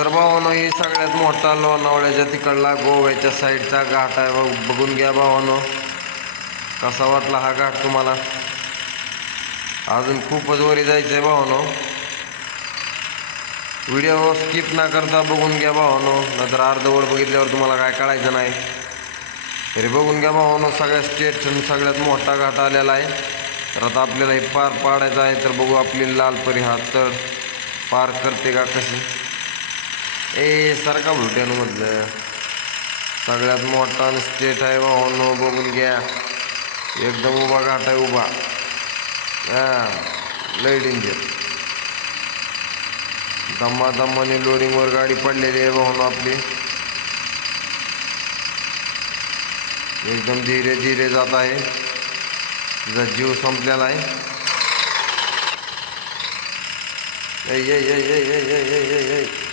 तर भावानो ही सगळ्यात मोठा लोणावळ्याच्या तिकडला गोव्याच्या साईडचा घाट आहे बघ. बघून घ्या भावानो कसा वाटला हा घाट तुम्हाला? अजून खूपच वरी जायचं आहे भावानो. व्हिडिओ स्किप ना करता बघून घ्या भावानो. नंतर अर्धवड बघितल्यावर तुम्हाला काय कळायचं नाही. तरी बघून घ्या भावानो सगळ्या स्टेटचं सगळ्यात मोठा घाट आलेला आहे. तर आता आपल्याला हे पार पाडायचं आहे तर बघू आपली लाल परी हात तर पार करते का कशी? ए सारखा भुट्यानमधलं सगळ्यात मोठा स्टेट आहे भावानो बघून घ्या. एकदम उभा घाट आहे उभा. हां लय डेंजर दम्मा दम्माने लोडिंगवर गाडी पडलेली आहे भाऊन आपली. एकदम धीरे धीरे जात आहे. तिचा जीव संपलेला आहे. ऐ, ऐ, ऐ, ऐ, ऐ, ऐ, ऐ, ऐ, ऐ.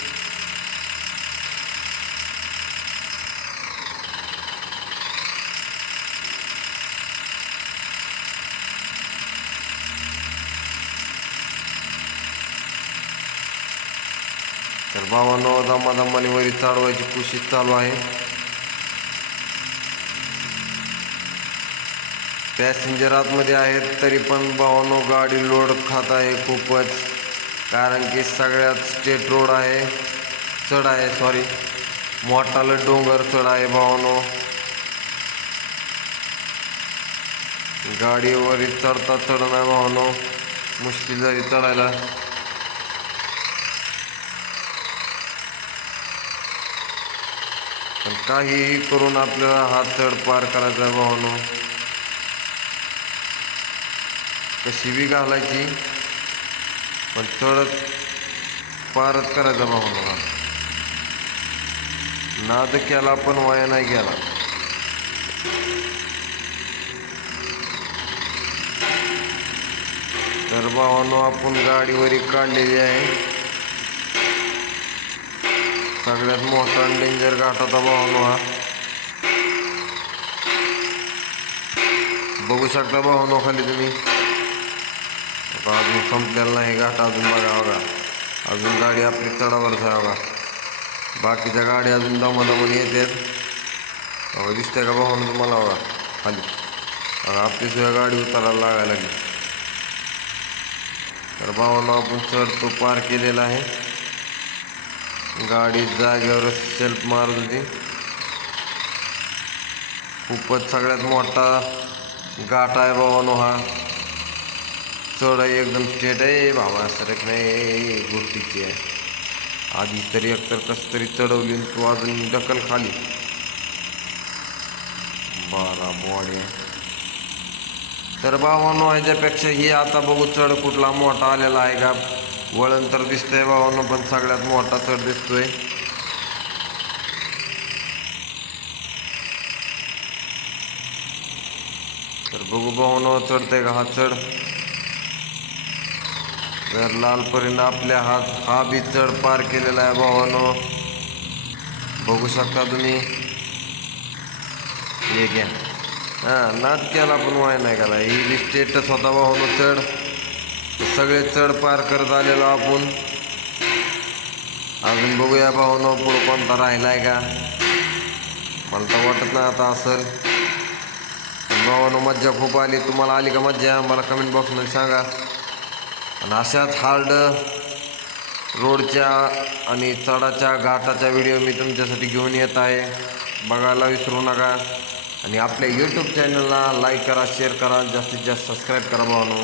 तर भावानो दमा दमाने वरी चढवायची कोशिश चालू आहे. पॅसेंजर आतमध्ये आहेत तरी पण भावानो गाडी लोड खात आहे खूपच. कारण की सगळ्यात स्टेट रोड आहे. चढ आहे सॉरी मोठाला डोंगर चढ आहे भावानो. गाडीवर चढता चढ नाही भावानो. मुश्किल झाली चढायला. पण काहीही करून आपल्याला हा चढ पार करायचा भावनो. कशी बी घालायची पण चढत पारच करायचा भावनो. नाद केला पण वाया नाही गेला. तर भावानो आपण गाडीवर काढलेली आहे. सगळ्यात मोठा डेंजर घाटाचा भावानो हा. बघू शकता भावानो खाली तुम्ही. आता अजून संपलेला नाही घाट अजून बघा बघा. अजून गाडी आपली चढावर आहे बघा. बाकीच्या गाड्या अजून दमादमन येतात. बघा दिसतंय का भावानो तुम्हाला बघा. खाली. बघा आपली सुद्धा गाडी उतरायला लागायला लागली. तर भावानो आपण चढतो पार केलेला आहे. गाडी जागेवरच सेल्फ मारत होती. खूपच सगळ्यात मोठा गाठ आहे भावानो हा. चढ एकदम स्ट्रेट आहे. बाबा सरक नाही गोष्टीची आहे. आधी तरी एकतर कसं तरी चढवली तू अजून डकल खाली. बारा बॉडी तर भावानो ह्याच्यापेक्षा ही आता बघू चढ कुठला मोठा आलेला आहे का? वळण तर दिसतंय भावानं पण सगळ्यात मोठा चढ दिसतोय. तर बघू भावानो चढतंय का? हा चढ. तर लालपरीनं आपल्या हात हा बी चढ पार केलेला आहे भावानो. बघू शकता तुम्ही. हे घ्या. हां नाद केला पण वाय नाही गाला ही बी स्टेटस होता भावानो चढ. सगळे चढ पार करत आलेलो आपण. अजून बघूया भावानो पुढं कोणता राहिलाय का? मला तर वाटत नाही आता असेल. भावानो मज्जा खूप आली. तुम्हाला आली का मज्जा? मला कमेंट बॉक्समध्ये सांगा. आणि अशाच हार्ड रोडच्या आणि चढाच्या घाटाच्या व्हिडिओ मी तुमच्यासाठी घेऊन येत आहे. बघायला विसरू नका. आणि आपल्या यूट्यूब चॅनलला लाईक करा शेअर करा जास्तीत जास्त सबस्क्राईब करा भावानो.